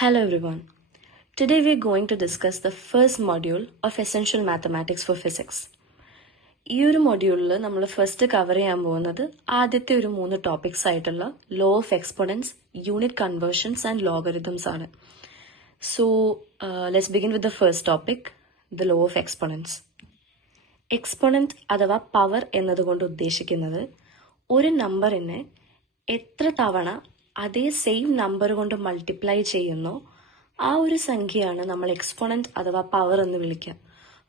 Hello everyone. Today we are going to discuss the first module of Essential Mathematics for Physics. ഈ ഒരു മൊഡ്യൂളിൽ നമ്മൾ first cover ചെയ്യാൻ പോകുന്നത് ആദ്യത്തെ ഒരു 3 ടോപ്പിക്സ് ആയിട്ടുള്ള law of exponents, unit conversions and logarithms ആണ്. So let's begin with the first topic, the law of exponents. Exponent അഥവാ പവർ എന്നതുകൊണ്ട് ഉദ്ദേശിക്കുന്നത് ഒരു നമ്പറിനെ എത്ര തവണ അതേ സെയിം നമ്പർ കൊണ്ട് മൾട്ടിപ്ലൈ ചെയ്യുന്നോ ആ ഒരു സംഖ്യയാണ് നമ്മൾ എക്സ്പോണന്റ് അഥവാ പവർ എന്ന് വിളിക്കുക.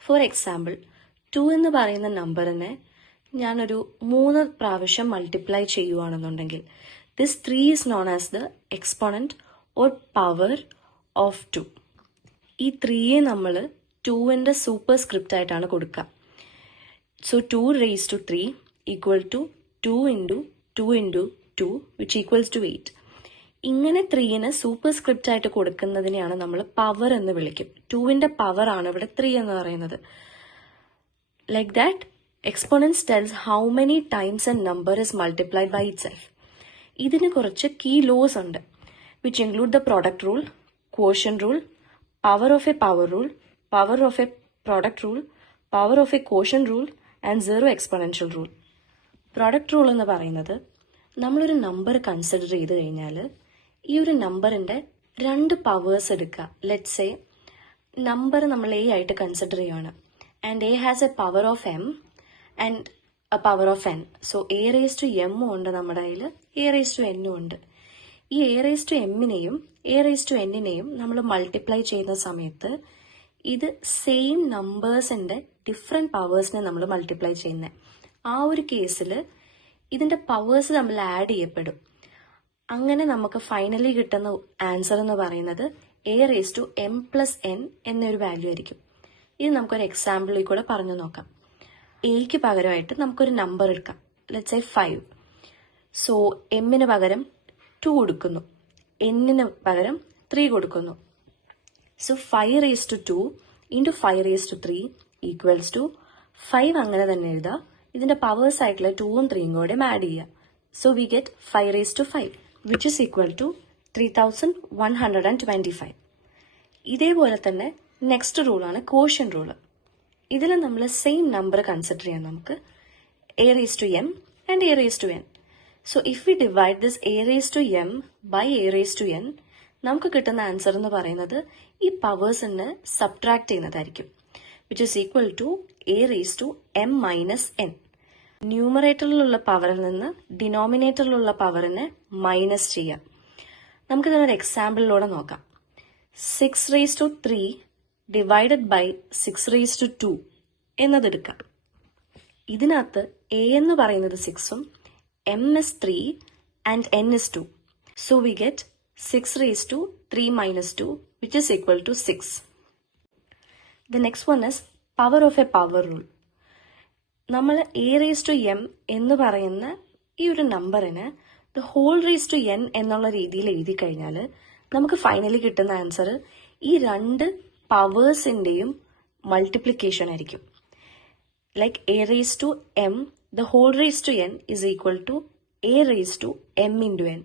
ഫോർ എക്സാമ്പിൾ, 2 എന്ന് പറയുന്ന നമ്പറിനെ ഞാനൊരു 3 പ്രാവശ്യം മൾട്ടിപ്ലൈ ചെയ്യുവാണെന്നുണ്ടെങ്കിൽ this 3 is known as the exponent or power of 2. ഈ 3യെ നമ്മൾ 2ന്റെ സൂപ്പർ സ്ക്രിപ്റ്റ് ആയിട്ടാണ് കൊടുക്കുക. So 2 raised to 3 equal to 2 into 2 into 2 which equals to 8. ഇങ്ങനെ 3നെ സൂപ്പർ സ്ക്രിപ്റ്റ് ആയിട്ട് കൊടുക്കുന്നതിനെയാണ് നമ്മൾ പവർ എന്ന് വിളിക്കും. 2ന്റെ പവർ ആണ് ഇവിടെ 3 എന്ന് പറയുന്നത്. Like that, exponents tells how many times a number is multiplied by itself. ഇതിന് കുറച്ച് കീ ലോസ് ഉണ്ട്, which include the product rule, quotient rule, power of a power rule, power of a product rule, power of a quotient rule and zero exponential rule. Product rule എന്ന് പറയുന്നത് നമ്മളൊരു number consider ചെയ്ത് കഴിഞ്ഞാൽ ഈ ഒരു നമ്പറിന്റെ 2 powers എടുക്കുക. Let's say number നമ്മൾ എ ആയിട്ട് കൺസിഡർ ചെയ്യുകയാണ്, and A has a power of M and A power of N. So A raise to എമ്മും ഉണ്ട് നമ്മുടെ കയ്യിൽ, എ റേസ് ടു എന്നും ഉണ്ട്. ഈ എ റേസ് ടു എമ്മിനെയും എ റേസ് ടു എന്നിനെയും നമ്മൾ മൾട്ടിപ്ലൈ ചെയ്യുന്ന സമയത്ത് ഇത് സെയിം നമ്പേഴ്സിന്റെ ഡിഫറെന്റ് പവേഴ്സിനെ നമ്മൾ മൾട്ടിപ്ലൈ ചെയ്യുന്നത്. ആ ഒരു കേസിൽ ഇതിന്റെ പവേഴ്സ് നമ്മൾ ആഡ് ചെയ്യപ്പെടും. അങ്ങനെ നമുക്ക് ഫൈനലി കിട്ടുന്ന ആൻസർ എന്ന് പറയുന്നത് A raise to M plus N എന്നൊരു വാല്യൂ ആയിരിക്കും. ഇത് നമുക്കൊരു എക്സാമ്പിളിൽ കൂടെ പറഞ്ഞു നോക്കാം. എക്ക് പകരമായിട്ട് നമുക്കൊരു നമ്പർ എടുക്കാം, ലെറ്റ്സ് സേ 5. സോ എമ്മിന് പകരം 2 കൊടുക്കുന്നു, എന്നിന് പകരം 3 കൊടുക്കുന്നു. So 5 raised to 2 into 5 raised to 3 equals to 5. അങ്ങനെ തന്നെ എഴുതുക. ഇതിന്റെ പവേഴ്സ് ആയിട്ടുള്ള 2ഉം 3ഉം കൂടെ ആഡ് ചെയ്യുക. So we get 5 raised to 5 which is equal to 3125. ഇതേപോലെ തന്നെ നെക്സ്റ്റ് റൂളാണ് ക്വോഷ്യന്റ് റൂള്. ഇതിൽ നമ്മൾ സെയിം നമ്പർ കൺസിഡർ ചെയ്യാം. നമുക്ക് a raise to m and a raise to n. So if we divide this a raise to m by a raise to n, നമുക്ക് കിട്ടുന്ന answer എന്ന് പറയുന്നത് ഈ പവേഴ്സിനെ സബ്ട്രാക്ട് ചെയ്യുന്നതായിരിക്കും, which is equal to A raise to m minus n. ന്യൂമറേറ്ററിലുള്ള പവറിൽ നിന്ന് ഡിനോമിനേറ്ററിലുള്ള പവറിനെ മൈനസ് ചെയ്യാം. നമുക്കിതിനൊരു എക്സാമ്പിളിലൂടെ നോക്കാം. 6 raised to 3 divided by 6 raised to 2 എന്നതെടുക്കാം. ഇതിനകത്ത് എ എന്ന് പറയുന്നത് 6ഉം m is 3 and n is 2. So we get 6 raised to 3 minus 2 which is equal to 6. The next one is power of a power rule. നമ്മൾ A raise to M എന്ന് പറയുന്ന ഈ ഒരു നമ്പറിന് the whole raise to N എന്നുള്ള രീതിയിൽ എഴുതി കഴിഞ്ഞാൽ നമുക്ക് ഫൈനലി കിട്ടുന്ന ആൻസർ ഈ 2 പവേഴ്സിന്റെയും മൾട്ടിപ്ലിക്കേഷൻ ആയിരിക്കും. Like A raise to M the whole raise to N is equal to A raise to M into N.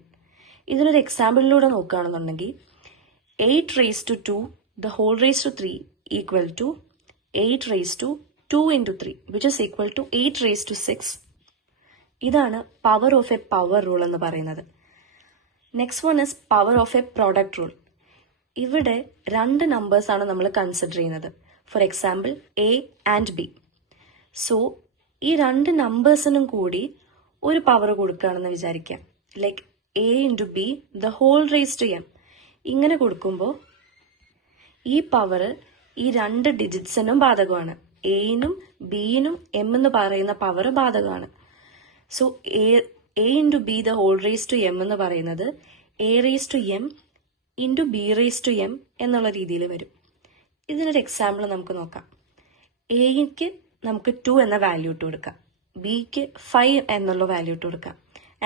ഇതിനൊരു എക്സാമ്പിളിലൂടെ നോക്കുകയാണെന്നുണ്ടെങ്കിൽ 8 raised to 2 the whole raised to 3 equal to 8 raised to 2 into 3 which is equal to 8 raised to 6. ഇതാണ് power of a power rule എന്ന് പറയുന്നത്. Next one is power of a product rule. ഇവിടെ 2 numbers ആണ് നമ്മൾ consider ചെയ്യുന്നത്. For example A and B. So ഈ 2 നമ്പേഴ്സിനും കൂടി ഒരു പവർ കൊടുക്കുകയാണെന്ന് വിചാരിക്കാം. Like A into B the whole raise to M. ഇങ്ങനെ കൊടുക്കുമ്പോൾ ഈ പവർ ഈ 2 ഡിജിറ്റ്സിനും ബാധകമാണ്. എയിനും ബിയിനും എം എന്ന് പറയുന്ന പവർ ബാധകമാണ്. So a into B the whole raise to M എന്ന് പറയുന്നത് A raise to M into b raise to m എന്നുള്ള രീതിയിൽ വരും. ഇതിനൊരു എക്സാമ്പിൾ നമുക്ക് നോക്കാം. എക്ക് നമുക്ക് 2 എന്ന വാല്യൂ ഇട്ട് കൊടുക്കാം, ബിക്ക് 5 എന്നുള്ള വാല്യൂ ഇട്ട് കൊടുക്കാം,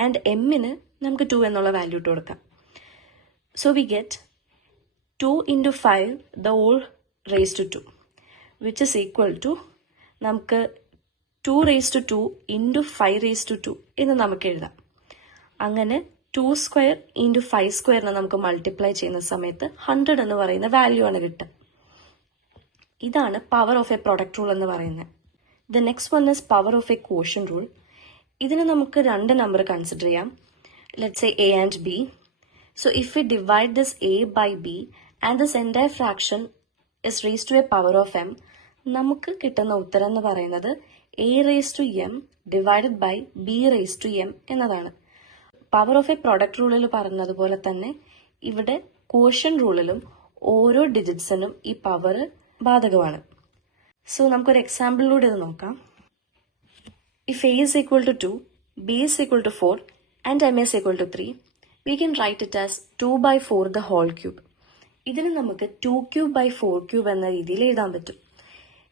ആൻഡ് എമ്മിന് നമുക്ക് 2 എന്നുള്ള വാല്യൂ ഇട്ട് കൊടുക്കാം. So we get 2 into 5 the whole raised to 2 which is equal to നമുക്ക് 2 raised to 2 into 5 raised to 2 എന്ന് നമുക്ക് എഴുതാം. അങ്ങനെ 2 സ്ക്വയർ ഇൻറ്റു 5 സ്ക്വയറിനെ നമുക്ക് മൾട്ടിപ്ലൈ ചെയ്യുന്ന സമയത്ത് 100 എന്ന് പറയുന്ന വാല്യൂ ആണ് കിട്ടുക. ഇതാണ് power of a product rule എന്ന് പറയുന്നത്. The next one is power of a quotient rule. ഇതിന് നമുക്ക് രണ്ട് നമ്പർ കൺസിഡർ ചെയ്യാം. Let's say a and B. So if we divide this a by b and this entire fraction is raise to a power of m, നമുക്ക് കിട്ടുന്ന ഉത്തരം എന്ന് പറയുന്നത് A raise to m divided by b raise to m എന്നതാണ്. Power of a product റൂളിൽ പറഞ്ഞതുപോലെ തന്നെ ഇവിടെ ക്വോഷ്യൻ റൂളിലും ഓരോ ഡിജിറ്റ്സിനും ഈ പവർ ബാധകമാണ്. സോ നമുക്കൊരു എക്സാമ്പിളിലൂടെ ഇത് നോക്കാം. If A is equal to 2, b is equal to 4 and m is equal to 3, we can write it as 2 by 4 the whole cube. ഇതിന് നമുക്ക് 2 cube by 4 cube എന്ന രീതിയിൽ എഴുതാൻ പറ്റും.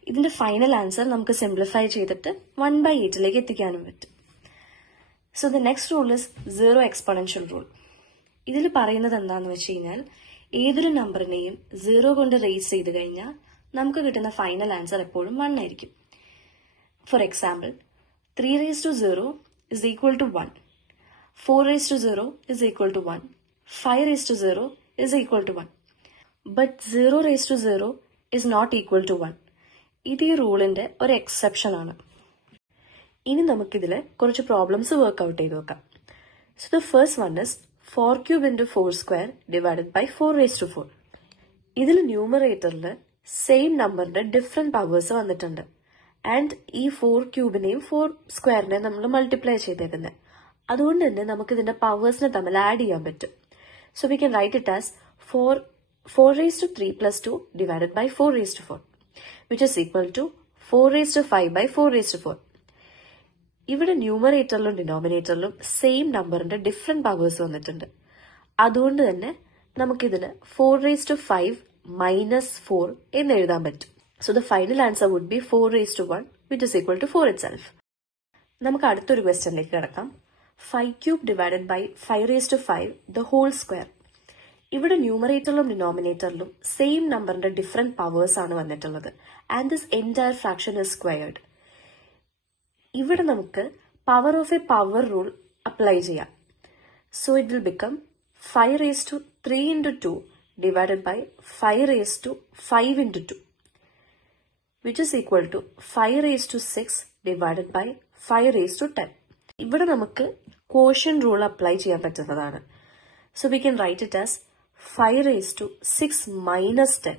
ഇതിന്റെ ഫൈനൽ ആൻസർ നമുക്ക് സിംപ്ലിഫൈ ചെയ്തിട്ട് 1 by 8ലേക്ക് എത്തിക്കാനും പറ്റും. So the next rule is zero exponential rule. ഇതിൽ പറയുന്നത് എന്താണെന്ന് വെച്ച് കഴിഞ്ഞാൽ ഏതൊരു നമ്പറിനെയും 0 കൊണ്ട് റേസ് ചെയ്ത് കഴിഞ്ഞാൽ നമുക്ക് കിട്ടുന്ന ഫൈനൽ ആൻസർ എപ്പോഴും 1 ആയിരിക്കും. For example 3 raised to 0 is equal to 1. 4 raised to 0 is equal to 1. 5 raised to 0 is equal to 1. But 0 raised to 0 is not equal to 1. ഇത് ഈ റൂളിന്റെ ഒരു എക്സെപ്ഷൻ ആണ്. ഇനി നമുക്കിതിൽ കുറച്ച് പ്രോബ്ലംസ് വർക്ക്ഔട്ട് ചെയ്ത് നോക്കാം. So the first one is 4 cube into 4 square divided by 4 raised to 4. ഇതിൽ ന്യൂമറേറ്ററിൽ സെയിം നമ്പറിന്റെ ഡിഫറെന്റ് പവേഴ്സ് വന്നിട്ടുണ്ട്. ആൻഡ് ഈ 4 ക്യൂബിനെയും 4 സ്ക്വയറിനെയും നമ്മൾ മൾട്ടിപ്ലൈ ചെയ്തേക്കുന്നത്. അതുകൊണ്ട് തന്നെ നമുക്ക് ഇതിന്റെ പവേഴ്സിനെ തമ്മിൽ ആഡ് ചെയ്യാൻ പറ്റും. So we can write it as 4 raised to 3 plus 2 divided by 4 raised to 4, which is equal to 4 raised to 5 by 4 raised to 4. ഇവിടെ ന്യൂമറേറ്ററിലും ഡിനോമിനേറ്ററിലും സെയിം നമ്പറിന്റെ ഡിഫറെന്റ് പവേഴ്സ് വന്നിട്ടുണ്ട്. അതുകൊണ്ട് തന്നെ നമുക്കിതിന് 4 raised to 5 minus 4 എന്ന് എഴുതാൻ പറ്റും. So the final answer would be 4 raised to 1, which is equal to 4 itself. നമുക്ക് അടുത്തൊരു ക്വസ്റ്റ്യനിലേക്ക് കിടക്കാം. 5 cube divided by 5 raised to 5 the whole square. ഇവിടെ ന്യൂമറേറ്ററിലും ഡിനോമിനേറ്ററിലും സെയിം നമ്പറിന്റെ ഡിഫറെന്റ് പവേഴ്സ് ആണ് വന്നിട്ടുള്ളത്. And this entire fraction is squared. ഇവിടെ നമുക്ക് power of a power rule apply ചെയ്യാം. So it will become 5 raised to 3 into 2 divided by 5 raised to 5 into 2. which is equal to 5 raised to 6 divided by 5 raised to 10. ഇവിടെ നമുക്ക് ക്വോഷ്യൻ rule apply ചെയ്യാൻ പറ്റുന്നതാണ്. So we can write it as 5 raised to 6 minus 10,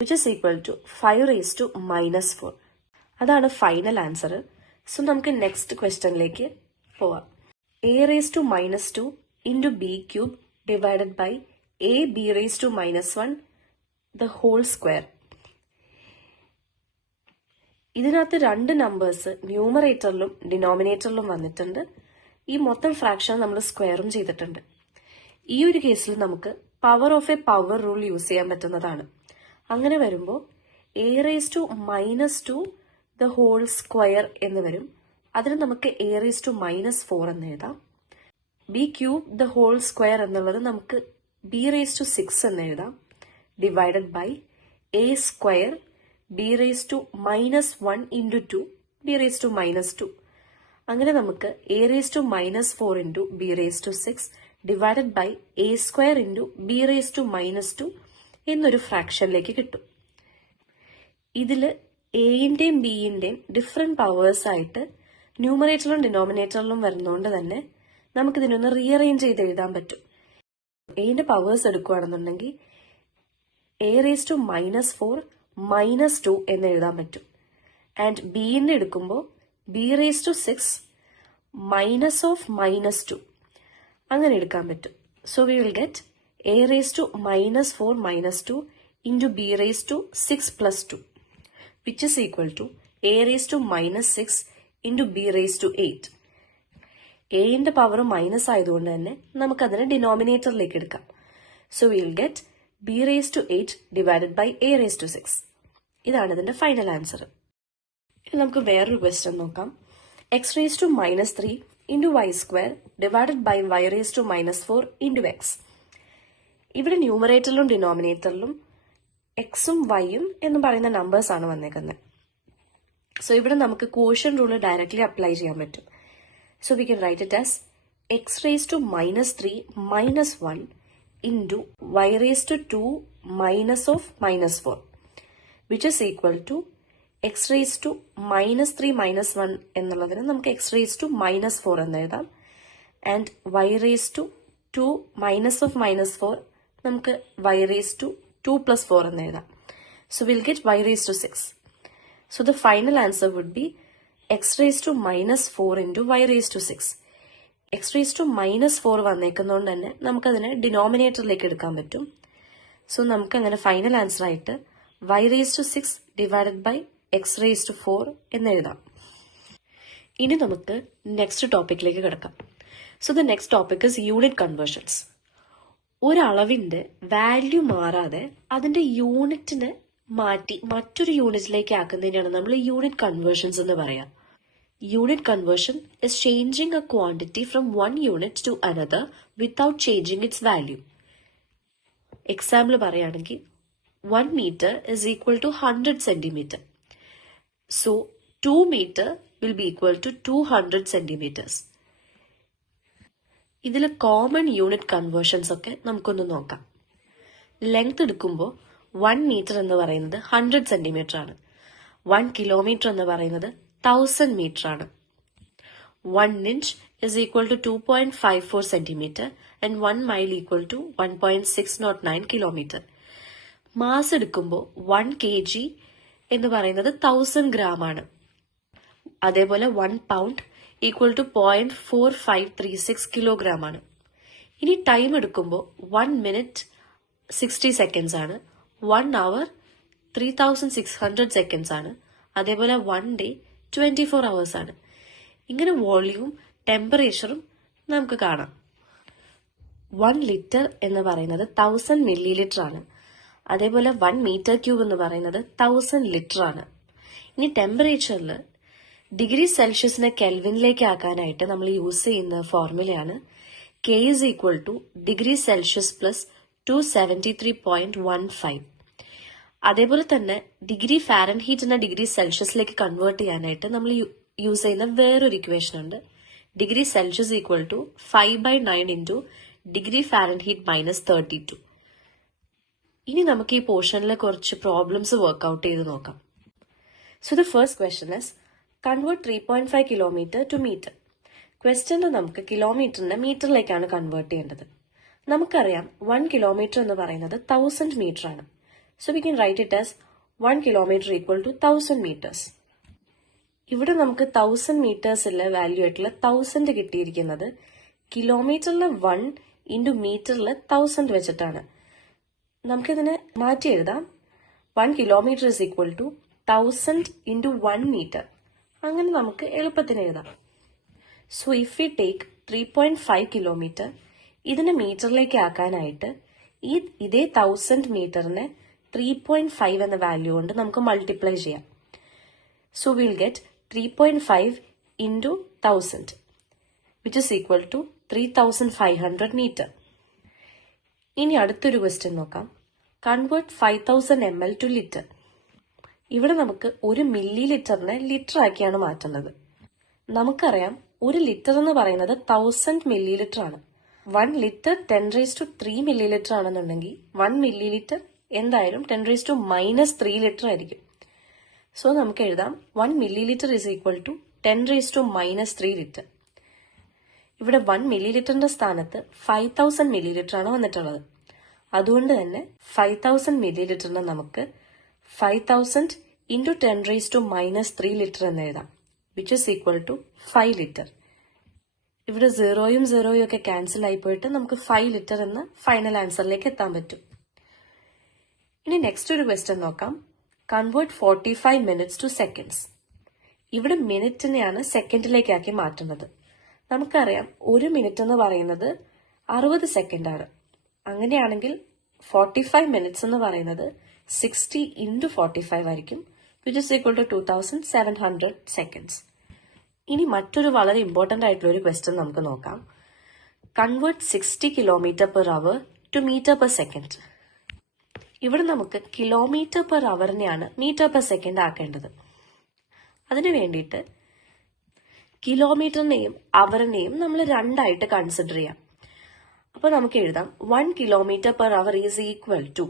which is equal to 5 raised to minus 4. അതാണ് final answer. So നമുക്ക് next ക്വസ്റ്റ്യനിലേക്ക് പോവാം. a raised to minus 2 into b cube divided by a b raised to minus 1 the whole square. ഇതിനകത്ത് രണ്ട് numbers ന്യൂമറേറ്ററിലും ഡിനോമിനേറ്ററിലും വന്നിട്ടുണ്ട്. ഈ മൊത്തം fraction നമ്മൾ സ്ക്വയറും ചെയ്തിട്ടുണ്ട്. ഈ ഒരു കേസിൽ നമുക്ക് power of a power rule use ചെയ്യാൻ പറ്റുന്നതാണ്. അങ്ങനെ വരുമ്പോൾ a raise to minus 2 the whole square എന്ന് വരും. അതിന് നമുക്ക് എ റേസ് ടു മൈനസ് 4 എന്ന് എഴുതാം. B cube the whole square എന്നുള്ളത് നമുക്ക് ബി റേസ് ടു 6 എന്ന് എഴുതാം. Divided by a square b raised to minus 1 into 2 b raised to minus 2. അങ്ങനെ നമുക്ക് a raised to minus 4 into b raised to 6 divided by a square into b raised to minus 2 എന്നൊരു ഫ്രാക്ഷനിലേക്ക് കിട്ടും. ഇതിൽ എയുടെയും ബിയുടെയും different powers ആയിട്ട് ന്യൂമറേറ്ററിലും ഡിനോമിനേറ്ററിലും വരുന്നതുകൊണ്ട് തന്നെ നമുക്കിതിനൊന്ന് rearrange ചെയ്ത് എഴുതാൻ പറ്റും. എയുടെ പവേഴ്സ് എടുക്കുകയാണെന്നുണ്ടെങ്കിൽ a raised to minus 4 minus 2 എന്ന് എഴുതാൻ പറ്റും. ആൻഡ് ബിന്ന് എടുക്കുമ്പോൾ b raise to 6 minus of minus 2 അങ്ങനെ എടുക്കാൻ പറ്റും. So we will get a raise to minus 4 minus 2 into b raise to 6 plus 2, which is equal to A raise to minus 6 into b raise to 8. എന്റെ power minus ആയതുകൊണ്ട് തന്നെ നമുക്കതിനെ ഡിനോമിനേറ്ററിലേക്ക് എടുക്കാം. So we will get b raised to 8 divided by a raised to 6. ഇതാണ് ഇതിന്റെ final answer. ഇനി നമുക്ക് വേറൊരു ക്വസ്റ്റ്യൻ നോക്കാം. x raised to minus 3 into y square divided by y raised to minus 4 into x. ഇവിടെ ന്യൂമറേറ്ററിലും ഡിനോമിനേറ്ററിലും എക്സും വൈയും എന്ന് പറയുന്ന നമ്പേഴ്സ് ആണ് വന്നേക്കുന്നത്. സോ ഇവിടെ നമുക്ക് ക്വോഷ്യൻ റൂൾ ഡയറക്ട്ലി അപ്ലൈ ചെയ്യാൻ പറ്റും. So we can write it as x raised to minus 3 minus 1 into y raised to 2 minus of minus 4, which is equal to x raised to minus 3 minus 1 എന്നുള്ളതിന് നമുക്ക് x raised to minus 4 എന്ന് എഴുതാം. And y raised to 2 minus of minus 4 നമുക്ക് y raised to 2 plus 4 എന്ന് എഴുതാം. So we'll get y raised to 6. So the final answer would be x raised to minus 4 into y raised to 6. x raised to minus 4 വന്നേക്കുന്നതുകൊണ്ട് തന്നെ നമുക്കതിനെ ഡിനോമിനേറ്ററിലേക്ക് എടുക്കാൻ പറ്റും. So നമുക്ക് അങ്ങനെ final answer ആയിട്ട് y raised to 6 divided by x raised to 4 എന്ന് എഴുതാം. ഇനി നമുക്ക് നെക്സ്റ്റ് ടോപ്പിക്കിലേക്ക് കിടക്കാം. So the next topic is unit conversions. ഒരളവിന്റെ വാല്യൂ മാറാതെ അതിന്റെ യൂണിറ്റിനെ മാറ്റി മറ്റൊരു യൂണിറ്റിലേക്ക് ആക്കുന്നതിനാണ് നമ്മൾ യൂണിറ്റ് കൺവേർഷൻസ് എന്ന് പറയാം. Unit conversion is changing A quantity from one unit two another without changing it's value. Example പറയുകയാണെങ്കിൽ 1 meter is equal to 100 centimeter. So 2 meter will be equal to 200 centimeters. ഇതിലെ കോമൺ യൂണിറ്റ് കൺവേർഷൻസ് ഒക്കെ നമുക്കൊന്ന് നോക്കാം. Length എടുക്കുമ്പോൾ 1 meter എന്ന് പറയുന്നത് 100 centimetre ആണ്. 1 kilometer എന്ന് പറയുന്നത് 1000 മീറ്റർ ആണ്. 1 inch is equal to 2.54 centimeter and 1 mile equal to 1.609 kilometer. Mass എടുക്കുമ്പോൾ 1 kg എന്ന് പറയുന്നത് 1000 gram ആണ്. അതേപോലെ 1 pound ഈക്വൽ ടു 0.4536 കിലോഗ്രാം ആണ്. ഇനി ടൈം എടുക്കുമ്പോൾ 1 minute 60 seconds ആണ്. 1 hour 3600 seconds ആണ്. അതേപോലെ 1 day 24 hours ആണ്. ഇങ്ങനെ വോള്യൂം ടെമ്പറേച്ചറും നമുക്ക് കാണാം. 1 ലിറ്റർ എന്ന് പറയുന്നത് 1000 milliliter ആണ്. അതേപോലെ 1 meter cube എന്ന് പറയുന്നത് 1000 ലിറ്റർ ആണ്. ഇനി ടെമ്പറേച്ചറിൽ ഡിഗ്രി സെൽഷ്യസിനെ കെൽവിനിലേക്ക് ആക്കാനായിട്ട് നമ്മൾ യൂസ് ചെയ്യുന്ന ഫോർമുലയാണ് K is equal to degree Celsius plus 273.15. അതേപോലെ തന്നെ ഡിഗ്രി ഫാരൻഹീറ്റിനെ ഡിഗ്രി സെൽഷ്യസിലേക്ക് കൺവേർട്ട് ചെയ്യാനായിട്ട് നമ്മൾ യൂസ് ചെയ്യുന്ന വേറൊരു ഇക്വേഷൻ ഉണ്ട്. Degree Celsius equal to 5/9 into degree Fahrenheit minus 32. ഇനി നമുക്ക് ഈ പോർഷനിൽ കുറച്ച് പ്രോബ്ലംസ് വർക്ക്ഔട്ട് ചെയ്ത് നോക്കാം. So the first question is convert 3.5 kilometre to metre. ക്വസ്റ്റ്യനിൽ നമുക്ക് കിലോമീറ്ററിനെ മീറ്ററിലേക്കാണ് കൺവേർട്ട് ചെയ്യേണ്ടത്. നമുക്കറിയാം 1 കിലോമീറ്റർ എന്ന് പറയുന്നത് 1000 മീറ്റർ ആണ്. So we can write it as 1 kilometre equal to 1000 metres. ഇവിടെ നമുക്ക് 1000 മീറ്റേഴ്സിലെ വാല്യൂ ആയിട്ടുള്ള 1000 കിട്ടിയിരിക്കുന്നത് കിലോമീറ്ററിലെ 1 ഇൻറ്റു മീറ്ററിൽ 1000 വെച്ചിട്ടാണ്. നമുക്കിതിനെ മാറ്റി എഴുതാം. 1 kilometre is equal to 1000 into 1 metre. അങ്ങനെ നമുക്ക് എളുപ്പത്തിന് എഴുതാം. So if we take 3.5 kilometre ഇതിനെ മീറ്ററിലേക്ക് ആക്കാനായിട്ട് ഇതേ 1000 മീറ്ററിനെ 3.5 എന്ന വാല്യൂ കൊണ്ട് നമുക്ക് മൾട്ടിപ്ലൈ ചെയ്യാം. So will get 3.5 into 1000 which is equal to 3500 metre. ഇനി അടുത്തൊരു ക്വസ്റ്റ്യൻ നോക്കാം. Convert 5000 ml to litre. ഇവിടെ നമുക്ക് 1 മില്ലി ലിറ്ററിനെ ലിറ്റർ ആക്കിയാണ് മാറ്റുന്നത്. നമുക്കറിയാം 1 ലിറ്റർ എന്ന് പറയുന്നത് 1000 മില്ലി ലിറ്റർ ആണ്. 1 ലിറ്റർ 10⁻³ മില്ലി ലിറ്റർ ആണെന്നുണ്ടെങ്കിൽ 1 മില്ലി ലിറ്റർ എന്തായാലും 10⁻³ ലിറ്റർ ആയിരിക്കും. സോ നമുക്ക് എഴുതാം 1 millilitre is equal to 10⁻³ litre. ഇവിടെ 1 മില്ലി ലിറ്ററിന്റെ സ്ഥാനത്ത് 5000 മില്ലി ലിറ്റർ ആണ് വന്നിട്ടുള്ളത്. അതുകൊണ്ട് തന്നെ 5000 മില്ലി ലിറ്ററിനെ നമുക്ക് 5000 ഇൻറ്റു 10⁻³ ലിറ്റർ എന്ന് എഴുതാം, which is equal to 5 litre. ഇവിടെ 0യും 0യും ഒക്കെ ക്യാൻസൽ ആയി പോയിട്ട് നമുക്ക് 5 ലിറ്റർ എന്ന ഫൈനൽ ആൻസറിലേക്ക് എത്താൻ പറ്റും. ഇനി നെക്സ്റ്റ് ഒരു ക്വസ്റ്റ്യൻ നോക്കാം. Convert 45 minutes to seconds. ഇവിടെ മിനിറ്റിനെയാണ് സെക്കൻഡിലേക്കാക്കി മാറ്റുന്നത്. നമുക്കറിയാം 1 മിനിറ്റ് എന്ന് പറയുന്നത് 60 സെക്കൻഡ് ആണ്. അങ്ങനെയാണെങ്കിൽ 45 minutes എന്ന് പറയുന്നത് 60 ഇൻറ്റു 45 ആയിരിക്കും, which is equal to 2700 seconds. ഇനി മറ്റൊരു വളരെ ഇമ്പോർട്ടന്റ് ആയിട്ടുള്ള ഒരു ക്വസ്റ്റ്യൻ നമുക്ക് നോക്കാം. Convert 60 kilometre per hour to metre per second. ഇവിടെ നമുക്ക് കിലോമീറ്റർ പെർ അവറിനെയാണ് മീറ്റർ പെർ സെക്കൻഡ് ആക്കേണ്ടത്. അതിനു വേണ്ടിയിട്ട് കിലോമീറ്ററിനെയും അവറിനെയും നമ്മൾ രണ്ടായിട്ട് കൺസിഡർ ചെയ്യാം. അപ്പോൾ നമുക്ക് എഴുതാം 1 kilometre per hour is equal to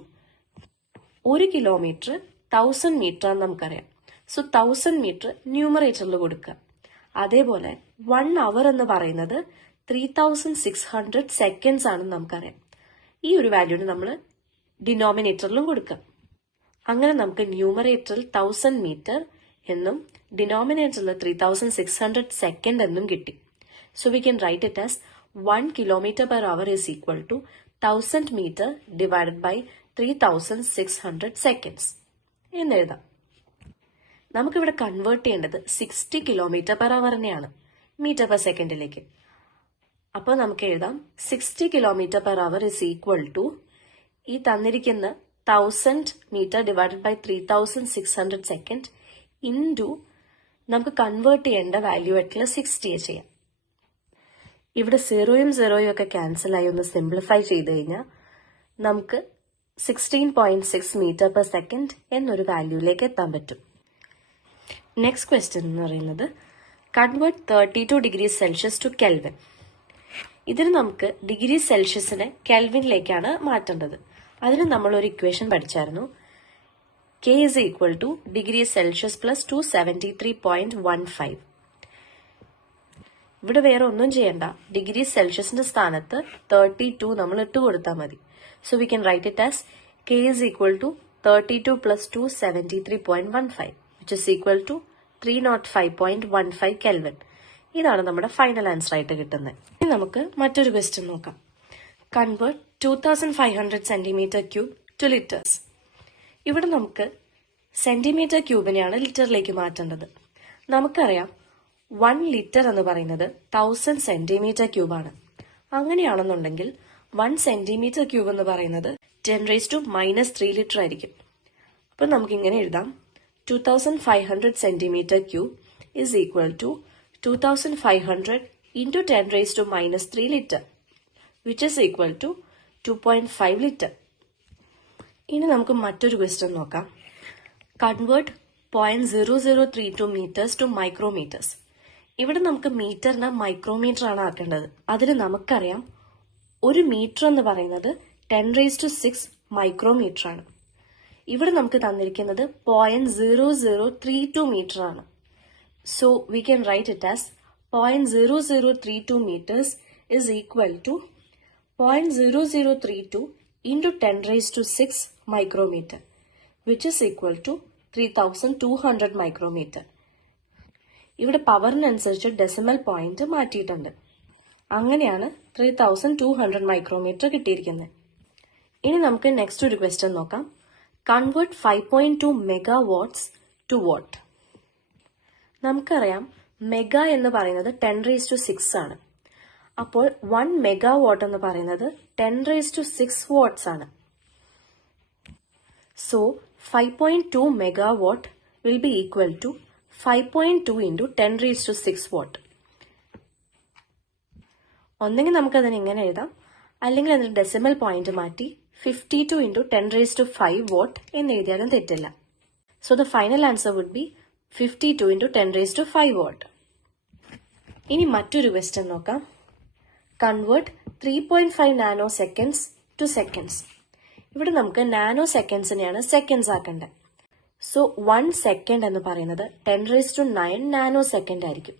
1 kilometre 1000 metre എന്ന് നമുക്കറിയാം. സോ 1000 മീറ്റർ ന്യൂമറേറ്ററിൽ കൊടുക്കുക. അതേപോലെ 1 അവർ എന്ന് പറയുന്നത് 3600 സെക്കൻഡ്സ് ആണെന്ന് നമുക്കറിയാം. ഈ ഒരു വാല്യൂന് നമ്മൾ ഡിനോമിനേറ്ററിലും കൊടുക്കുക. അങ്ങനെ നമുക്ക് ന്യൂമറേറ്ററിൽ 1000 മീറ്റർ എന്നും ഡിനോമിനേറ്ററിൽ 3600 സെക്കൻഡ് എന്നും കിട്ടി. So we can write it as 1 kilometre per hour is equal to 1000 metre divided by 3600 seconds എന്നെഴുതാം. നമുക്കിവിടെ കൺവേർട്ട് ചെയ്യേണ്ടത് 60 കിലോമീറ്റർ പെർ അവറിനെയാണ് മീറ്റർ പെർ സെക്കൻഡിലേക്ക്. അപ്പോൾ നമുക്ക് എഴുതാം 60 kilometre per hour is equal to ഈ തന്നിരിക്കുന്ന 1000 metre divided by 3600 second into നമുക്ക് കൺവേർട്ട് ചെയ്യേണ്ട വാല്യൂ ആയിട്ടുള്ള 60 ചെയ്യാം. ഇവിടെ 0യും 0യും ഒക്കെ ക്യാൻസൽ ആയി ഒന്ന് സിംപ്ലിഫൈ ചെയ്ത് കഴിഞ്ഞാൽ നമുക്ക് 16.6 മീറ്റർ പെർ സെക്കൻഡ് എന്നൊരു വാല്യൂയിലേക്ക് എത്താൻ പറ്റും. നെക്സ്റ്റ് ക്വസ്റ്റ്യൻ എന്ന് പറയുന്നത് convert 32 degree Celsius to Kelvin. ഇതിന് നമുക്ക് ഡിഗ്രി സെൽഷ്യസിനെ കെൽവിനിലേക്കാണ് മാറ്റേണ്ടത്. അതിന് നമ്മൾ ഒരു ഇക്വേഷൻ പഠിച്ചായിരുന്നു. K is equal to degree Celsius plus 273.15. ഇവിടെ വേറെ ഒന്നും ചെയ്യണ്ട, ഡിഗ്രി സെൽഷ്യസിന്റെ സ്ഥാനത്ത് 32 നമ്മൾ ഇട്ട് കൊടുത്താൽ മതി. So we can write it as K is equal to 32 plus 273.15 which is equal to 305.15 Kelvin. ഇതാണ് നമ്മുടെ ഫൈനൽ ആൻസർ ആയിട്ട് കിട്ടുന്നത്. ഇനി നമുക്ക് മറ്റൊരു ക്വസ്റ്റ്യൻ നോക്കാം. Convert 2500 centimetre cube two litres. ഇവിടെ നമുക്ക് സെന്റിമീറ്റർ ക്യൂബിനെയാണ് ലിറ്ററിലേക്ക് മാറ്റേണ്ടത്. നമുക്കറിയാം 1 ലിറ്റർ എന്ന് പറയുന്നത് 1000 സെന്റിമീറ്റർ ക്യൂബാണ്. അങ്ങനെയാണെന്നുണ്ടെങ്കിൽ 1 സെന്റിമീറ്റർ ക്യൂബ് എന്ന് പറയുന്നത് 10⁻³ ലിറ്റർ ആയിരിക്കും. അപ്പോൾ നമുക്കിങ്ങനെ എഴുതാം 2500 centimetre cube is equal to 2500 into 10⁻³ litre which is equal to 2.5 litre. ഇനി നമുക്ക് മറ്റൊരു ക്വസ്റ്റ്യൻ നോക്കാം. Convert 0.0032 metres to micrometres. ഇവിടെ നമുക്ക് മീറ്ററിന് മൈക്രോമീറ്റർ ആണ് ആക്കേണ്ടത്. അതിന് നമുക്കറിയാം 1 മീറ്റർ എന്ന് പറയുന്നത് 10⁻⁶ മൈക്രോമീറ്റർ ആണ്. ഇവിടെ നമുക്ക് തന്നിരിക്കുന്നത് 0.0032 മീറ്റർ ആണ്. So we can write it as 0.0032 meters is equal to 0.0032 into 10⁻⁶ micrometer which is equal to 3200 micrometer. ഇവിടെ പവറിനനുസരിച്ച് ഡെസിമൽ പോയിന്റ് മാറ്റിയിട്ടുണ്ട്. അങ്ങനെയാണ് 3200 മൈക്രോമീറ്റർ കിട്ടിയിരിക്കുന്നത്. ഇനി നമുക്ക് നെക്സ്റ്റ് ഒരു ക്വസ്റ്റ്യൻ നോക്കാം. Convert 5.2 megawatts to watt. നമുക്കറിയാം മെഗാ എന്ന് പറയുന്നത് 10⁻⁶ ആണ്. അപ്പോൾ 1 മെഗാവാട്ട് എന്ന് പറയുന്നത് 10⁻⁶ വാട്ട്സ് ആണ്. So 5.2 megawatt will be equal to 5.2 into 10⁻⁶ watt. ഒന്നെങ്കിൽ നമുക്കതിന് ഇങ്ങനെ എഴുതാം, അല്ലെങ്കിൽ അതിന് ഡെസിമൽ പോയിന്റ് മാറ്റി 52 into 10⁵ വാട്ട് എന്ന് എഴുതിയാലും തെറ്റില്ല. So the final answer would be 52 into 10⁵ watt. ഇനി മറ്റൊരു ക്വസ്റ്റ്യൻ നോക്കാം. Convert 3.5 nanoseconds to seconds. ഇവിടെ നമുക്ക് നാനോ സെക്കൻഡ്സിനെയാണ് സെക്കൻഡ്സ് ആക്കേണ്ടത്. സോ 1 സെക്കൻഡ് എന്ന് പറയുന്നത് 10⁹ നാനോ സെക്കൻഡ് ആയിരിക്കും.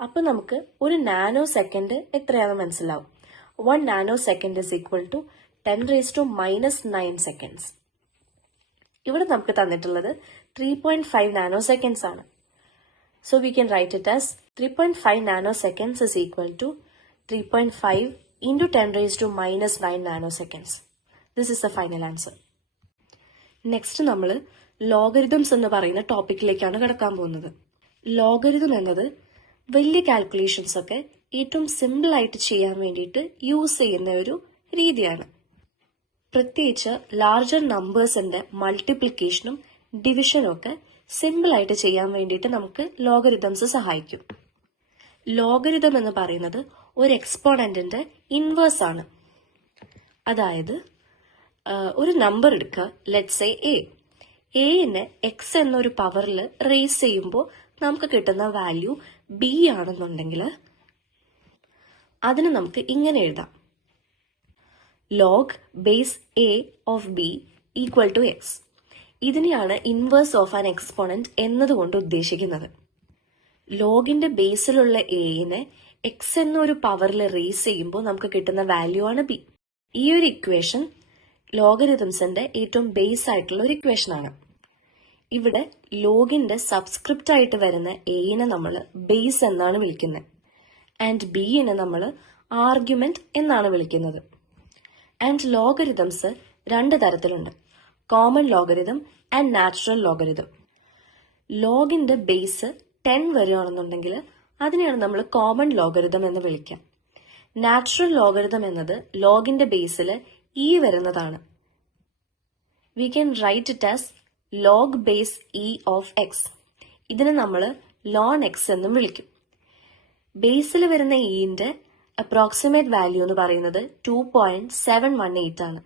അപ്പൊ നമുക്ക് ഒരു നാനോ സെക്കൻഡ് എത്രയാണെന്ന് മനസ്സിലാവും. 1 nanosecond is equal to 10⁻⁻⁹ seconds. ഇവിടെ നമുക്ക് തന്നിട്ടുള്ളത് 3.5 നാനോ സെക്കൻഡ്സ് ആണ്. So we can write it as 3.5 nanoseconds is equal to 3.5 into 10⁻⁻⁹ nanoseconds. This is the final answer. Next നമ്മൾ ലോഗരിതംസ് എന്ന് പറയുന്ന ടോപ്പിക്കിലേക്കാണ് കിടക്കാൻ പോകുന്നത്. ലോഗരിതം എന്നത് വലിയ കാൽക്കുലേഷൻസ് ഒക്കെ ഏറ്റവും സിമ്പിൾ ആയിട്ട് ചെയ്യാൻ വേണ്ടിയിട്ട് യൂസ് ചെയ്യുന്ന ഒരു രീതിയാണ്. പ്രത്യേകിച്ച് ലാർജർ നമ്പേഴ്സിന്റെ മൾട്ടിപ്ലിക്കേഷനും ഡിവിഷനും ഒക്കെ സിമ്പിൾ ആയിട്ട് ചെയ്യാൻ വേണ്ടിയിട്ട് നമുക്ക് ലോഗരിതംസ് സഹായിക്കും. ലോഗരിതം എന്ന് പറയുന്നത് ഒരു എക്സ്പോണന്റിന്റെ ഇൻവേഴ്സ് ആണ്. അതായത് ഒരു നമ്പർ എടുക്കുക, ലെറ്റ്സ് സേ എ. എനെ എക്സ് എന്നൊരു പവറിൽ റേസ് ചെയ്യുമ്പോൾ നമുക്ക് കിട്ടുന്ന വാല്യൂ ബി ആണെന്നുണ്ടെങ്കിൽ അതിന് നമുക്ക് ഇങ്ങനെ എഴുതാം: log base a of b equal to x. ഇതിനെയാണ് ഇൻവേഴ്സ് ഓഫ് ആൻ എക്സ്പോണന്റ് എന്നതുകൊണ്ട് ഉദ്ദേശിക്കുന്നത്. ലോഗിന്റെ ബേസിലുള്ള എനെ എക്സ് എന്നൊരു പവറിൽ റേസ് ചെയ്യുമ്പോൾ നമുക്ക് കിട്ടുന്ന വാല്യൂ ആണ് ബി. ഈ ഒരു ഇക്വേഷൻ ലോഗരിതംസിന്റെ ഏറ്റവും ബേസ് ആയിട്ടുള്ള ഒരു ഇക്വേഷൻ ആണ്. ഇവിടെ ലോഗിന്റെ സബ്സ്ക്രിപ്റ്റ് ആയിട്ട് വരുന്ന എനെ നമ്മൾ ബേസ് എന്നാണ് വിളിക്കുന്നത്, ആൻഡ് ബിനെ നമ്മൾ ആർഗ്യുമെന്റ് എന്നാണ് വിളിക്കുന്നത്. ആൻഡ് ലോഗരിതംസ് രണ്ട് തരത്തിലുണ്ട്: common logarithm and natural logarithm. ലോഗിന്റെ ബേസ് 10 വരികയാണെന്നുണ്ടെങ്കിൽ അതിനെയാണ് നമ്മൾ കോമൺ ലോഗരിതം എന്ന് വിളിക്കുക. നാച്ചുറൽ ലോഗരിതം എന്നത് ലോഗിന്റെ ബേസിൽ ഇ വരുന്നതാണ്. V can write it as log base E of X. ഇതിനെ നമ്മൾ ലോൺ എക്സ് എന്നും വിളിക്കും. ബേസിൽ വരുന്ന ഇന്റെ അപ്രോക്സിമേറ്റ് വാല്യൂ എന്ന് പറയുന്നത് 2.718 ആണ്.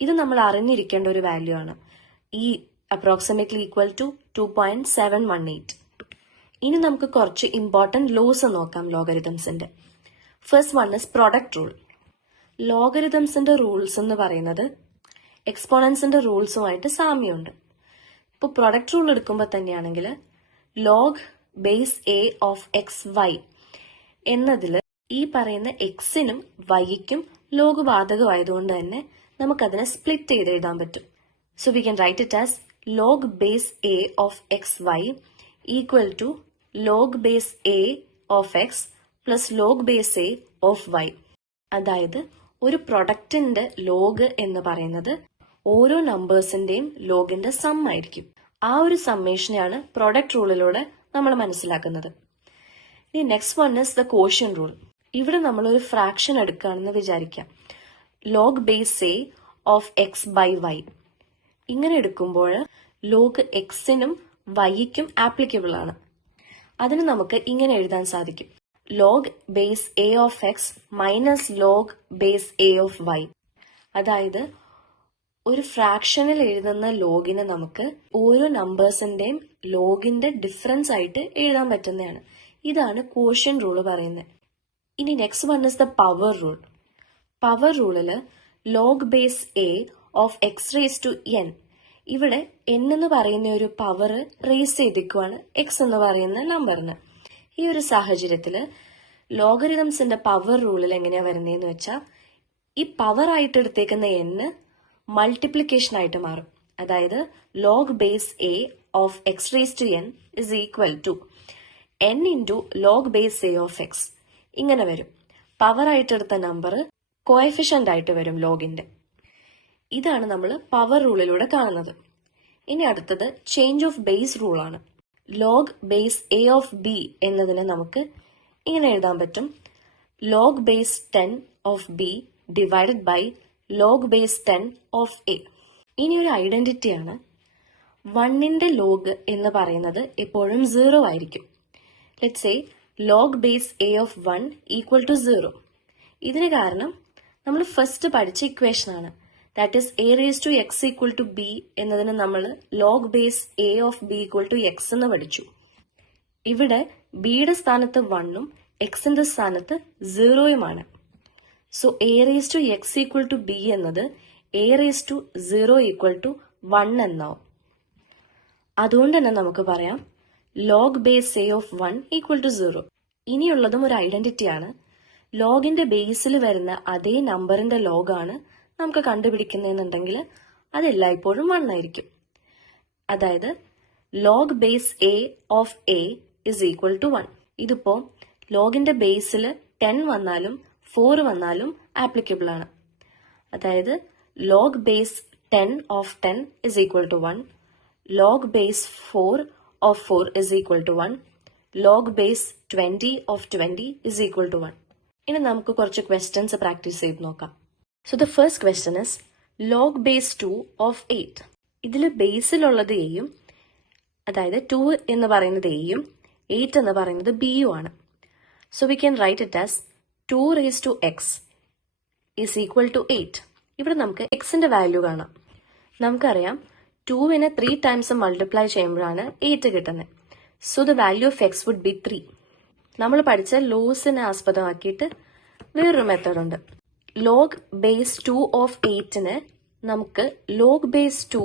ഇത് നമ്മൾ അറിഞ്ഞിരിക്കേണ്ട ഒരു വാല്യൂ ആണ്. ഈ അപ്രോക്സിമേറ്റ്ലി ഈക്വൽ ടു 2.718. ഇനി നമുക്ക് കുറച്ച് ഇമ്പോർട്ടന്റ് ലോസ് നോക്കാം ലോഗരിതംസിന്റെ. First one is product rule. ലോഗരിതംസിന്റെ റൂൾസ് എന്ന് പറയുന്നത് എക്സ്പോണൻസിന്റെ റൂൾസുമായിട്ട് സാമ്യമുണ്ട്. ഇപ്പോൾ പ്രൊഡക്റ്റ് റൂൾ എടുക്കുമ്പോൾ തന്നെയാണെങ്കിൽ log base a of x y എന്നതിൽ ഈ പറയുന്ന എക്സിനും വൈക്കും ലോഗ് ബാധകമായതുകൊണ്ട് തന്നെ നമുക്കതിനെ സ്പ്ലിറ്റ് ചെയ്ത് എഴുതാൻ പറ്റും. So we can write it as log base a of x y equal to log base a of x plus log base a of y. അതായത് ഒരു പ്രൊഡക്റ്റിന്റെ ലോഗ് എന്ന് പറയുന്നത് ഓരോ നമ്പേഴ്സിന്റെയും ലോഗിന്റെ സം ആയിരിക്കും. ആ ഒരു സമ്മേഷനെയാണ് പ്രൊഡക്റ്റ് റൂളിലൂടെ നമ്മൾ മനസ്സിലാക്കുന്നത്. ഇനി next one is the quotient rule. ഇവിടെ നമ്മൾ ഒരു ഫ്രാക്ഷൻ എടുക്കുകയാണെന്ന് വിചാരിക്കാം. Log base a of x by y. ഇങ്ങനെ എടുക്കുമ്പോൾ ലോഗ് എക്സിനും വൈക്കും ആപ്ലിക്കബിൾ ആണ്. അതിന് നമുക്ക് ഇങ്ങനെ എഴുതാൻ സാധിക്കും: log base a of x minus log base a of y. അതായത് ഒരു ഫ്രാക്ഷനിൽ എഴുതുന്ന ലോഗിനെ നമുക്ക് ഓരോ നമ്പേഴ്സിന്റെയും ലോഗിന്റെ ഡിഫറൻസ് ആയിട്ട് എഴുതാൻ പറ്റുന്നതാണ്. ഇതാണ് കോഷ്യന്റ് റൂള് പറയുന്നത്. ഇനി next one is the power rule. Power റൂളില് log base a of x raise to n. ഇവിടെ എൻ എന്ന് പറയുന്ന ഒരു പവർ റേസ് ചെയ്തിക്കുവാണ് എക്സ് എന്ന് പറയുന്ന നമ്പറിന്. ഈ ഒരു സാഹചര്യത്തില് ലോഗരിതംസിന്റെ പവർ റൂളിൽ എങ്ങനെയാ വരുന്നതെന്ന് വെച്ചാൽ ഈ പവർ ആയിട്ട് എടുത്തേക്കുന്ന എന്ന് മൾട്ടിപ്ലിക്കേഷൻ ആയിട്ട് മാറും. അതായത് log base a of x raise to N is equal to n into log base a of x. ഇങ്ങനെ വരും. പവർ ആയിട്ട് എടുത്ത നമ്പർ കോഎഫിഷ്യന്റ് ആയിട്ട് വരും ലോഗിന്റെ. ഇതാണ് നമ്മൾ പവർ റൂളിലൂടെ കാണുന്നത്. ഇനി അടുത്തത് ചേഞ്ച് ഓഫ് ബേസ് റൂളാണ്. Log base a of b എന്നതിനെ നമുക്ക് ഇങ്ങനെ എഴുതാൻ പറ്റും: log base 10 of b divided by log base 10 of a. ഇനി ഒരു ഐഡന്റിറ്റിയാണ്. 1ന്റെ ലോഗ് എന്ന് പറയുന്നത് എപ്പോഴും 0 ആയിരിക്കും. Let's say log base a of 1 equal to 0. ഇതിന് കാരണം നമ്മൾ ഫസ്റ്റ് പഠിച്ച ഇക്വേഷൻ ആണ്. That is a raise to x equal to b എന്നതിന് നമ്മൾ log base a of b equal to x എന്ന് പഠിച്ചു. ഇവിടെ ബിയുടെ സ്ഥാനത്ത് 1ഉം എക്സിന്റെ സ്ഥാനത്ത് 0യുമാണ്. So A raise to x equal to b എന്നത് a raise to 0 equal to 1 എന്നാവും. അതുകൊണ്ട് തന്നെ നമുക്ക് പറയാം log base a of 1 equal to 0. ഇനിയുള്ളതും ഒരു ഐഡന്റിറ്റിയാണ്. ലോഗിന്റെ ബേസിൽ വരുന്ന അതേ നമ്പറിന്റെ ലോഗാണ് നമുക്ക് കണ്ടുപിടിക്കുന്നതെന്നുണ്ടെങ്കിൽ അത് എല്ലായ്പ്പോഴും 1 ആയിരിക്കും. അതായത് log base a of a is equal to 1. ഇതിപ്പോ ലോഗിന്റെ ബേസിൽ 10 വന്നാലും 4 വന്നാലും ആപ്ലിക്കബിൾ ആണ്. അതായത് log base 10 of 10 is equal to 1, log base 4 of 4 is equal to 1, log base 20 of 20 is equal to 1. ഇനി നമുക്ക് കുറച്ച് ക്വസ്റ്റ്യൻസ് പ്രാക്ടീസ് ചെയ്ത് നോക്കാം. So the first question is log base 2 of 8. ഇതിൽ ബേസിലുള്ളത് എയും, അതായത് 2 എന്ന് പറയുന്നത് എയും 8 എന്ന് പറയുന്നത് ബിയും ആണ്. So we can write it as 2 raise to x is equal to 8. ഇവിടെ നമുക്ക് എക്സിന്റെ വാല്യൂ കാണാം. നമുക്കറിയാം 2വിനെ 3 ടൈംസ് മൾട്ടിപ്ലൈ ചെയ്യുമ്പോഴാണ് 8 കിട്ടുന്നത്. So the value of x would be 3. നമ്മൾ പഠിച്ച ലോസിനെ ആസ്പദമാക്കിയിട്ട് വേറൊരു മെത്തേഡ് ഉണ്ട്. ലോഗ് ബേസ് 2 ഓഫ് 8നെ നമുക്ക് log base 2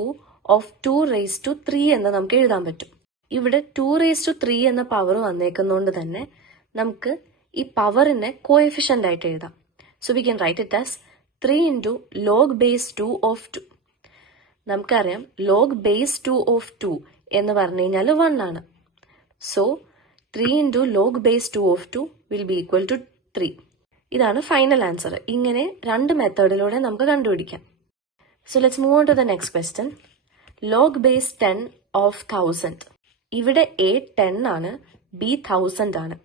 of 2 raise to 3 എന്ന് നമുക്ക് എഴുതാൻ പറ്റും. ഇവിടെ 2 റേസ് ടു 3 എന്ന പവർ വന്നേക്കുന്നതുകൊണ്ട് തന്നെ നമുക്ക് ഈ പവറിനെ കോഎഫിഷ്യന്റ് ആയിട്ട് എഴുതാം. So we can write it as 3 into log base 2 of 2. നമുക്കറിയാം ലോഗ് ബേസ് 2 ഓഫ് 2 എന്ന് പറഞ്ഞു കഴിഞ്ഞാൽ 1 ആണ്. So 3 into log base 2 of 2 will be equal to 3. ഇതാണ് ഫൈനൽ ആൻസർ. ഇങ്ങനെ രണ്ട് മെത്തേഡിലൂടെ നമുക്ക് കണ്ടുപിടിക്കാം. So let's move on to the next question. Log base 10 of 1000. ഇവിടെ എ 10 ആണ്, ബി 1000 ആണ്.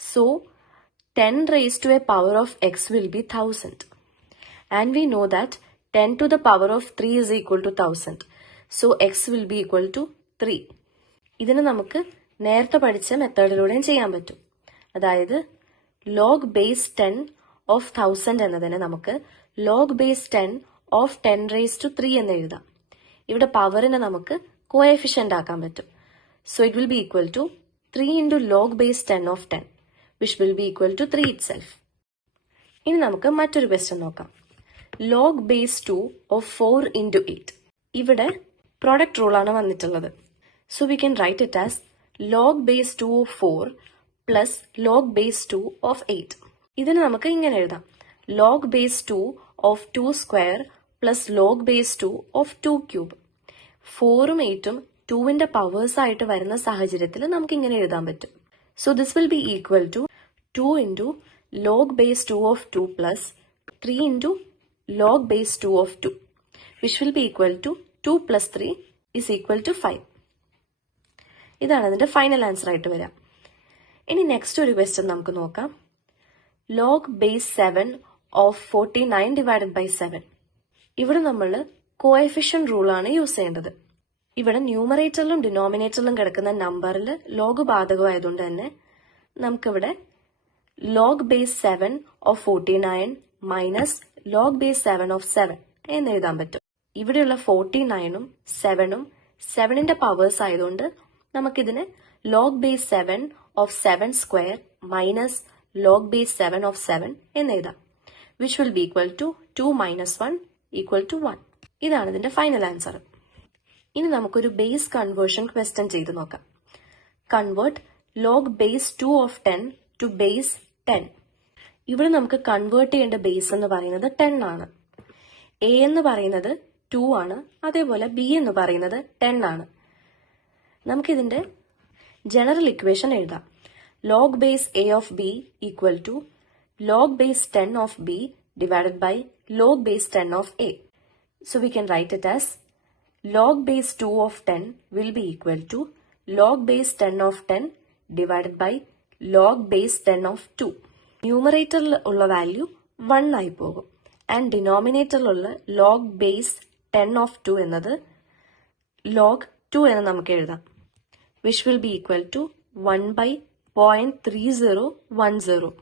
So 10 raised to a power of x will be 1000. And we know that 10 to the power of 3 is equal to 1000. So x will be equal to 3. ഇതിന് നമുക്ക് നേരത്തെ പഠിച്ച മെത്തേഡിലൂടെയും ചെയ്യാൻ പറ്റും. അതായത് ലോഗ് ബേസ് 10 ഓഫ് 1000 എന്നതിനെ നമുക്ക് log base 10 of 10 raised to 3 എന്ന് എഴുതാം. ഇവിടെ പവറിനെ നമുക്ക് കോഎഫിഷ്യന്റ് ആക്കാൻ പറ്റും. So it will be equal to 3 into log base 10 of 10 which will be equal to 3 itself. ഇനി നമുക്ക് മറ്റൊരു ക്വസ്റ്റ്യൻ നോക്കാം. Log base 2 of 4 into 8. ഇവിടെ പ്രോഡക്റ്റ് റൂൾ ആണ് വന്നിട്ടുള്ളത്. So we can write it as log base 2 of 4 plus log base 2 of 8. ഇതിന് നമുക്ക് ഇങ്ങനെ എഴുതാം. Log base 2 of 2 square plus log base 2 of 2 cube. 4ഉം 8ഉം 2ന്റെ പവേഴ്സ് ആയിട്ട് വരുന്ന സാഹചര്യത്തിൽ നമുക്ക് ഇങ്ങനെ എഴുതാൻ പറ്റും. So this will be equal to 2 into log base 2 of 2 plus 3 into log base 2 of 2, which will be equal to 2 plus 3 is equal to 5. ഇതാണ് അതിന്റെ ഫൈനൽ ആൻസർ ആയിട്ട് വരാം. ഇനി നെക്സ്റ്റ് ഒരു ക്വസ്റ്റ്യൻ നമുക്ക് നോക്കാം. Log base 7 of 49 divided by 7. ഇവിടെ നമ്മൾ കോഎഫിഷ്യന്റ് റൂൾ ആണ് യൂസ് ചെയ്യേണ്ടത്. ഇവിടെ ന്യൂമറേറ്ററിലും ഡിനോമിനേറ്ററിലും കിടക്കുന്ന നമ്പറിൽ ലോഗ് ബാധകമായതുകൊണ്ട് തന്നെ നമുക്കിവിടെ log base 7 of 49 minus log base 7 of 7 എന്ന് എഴുതാൻ പറ്റും. ഇവിടെയുള്ള 49ഉം 7ഉം 7ന്റെ പവേഴ്സ് ആയതുകൊണ്ട് നമുക്കിതിനെ log base 7 of 7 square minus log base 7 of 7 എന്ന് എഴുതാം. Which will be equal to 2 minus 1 equal to 1. ഇതാണ് ഇതിന്റെ ഫൈനൽ ആൻസർ. ഇനി നമുക്കൊരു ബേസ് കൺവേർഷൻ ക്വസ്റ്റ്യൻ ചെയ്ത് നോക്കാം. Convert log base 2 of 10 to base 10. ഇവിടെ നമുക്ക് കൺവേർട്ട് ചെയ്യേണ്ട ബേസ് എന്ന് പറയുന്നത് 10 ആണ്. എ എന്ന് പറയുന്നത് 2 ആണ്, അതേപോലെ ബി എന്ന് പറയുന്നത് 10 ആണ്. നമുക്കിതിന്റെ ജനറൽ ഇക്വേഷൻ എഴുതാം. Log base a of b equal to log base 10 of b divided by log base 10 of a. So we can write it as log base 2 of 10 will be equal to log base 10 of 10 divided by log base 10 of 2. ന്യൂമറേറ്ററിൽ ഉള്ള value 1 ആയി പോകും. And ഡിനോമിനേറ്ററിലുള്ള log base 10 of 2 എന്നത് log 2 എന്ന് നമുക്ക് എഴുതാം. which will be equal to 1 by 0.3010.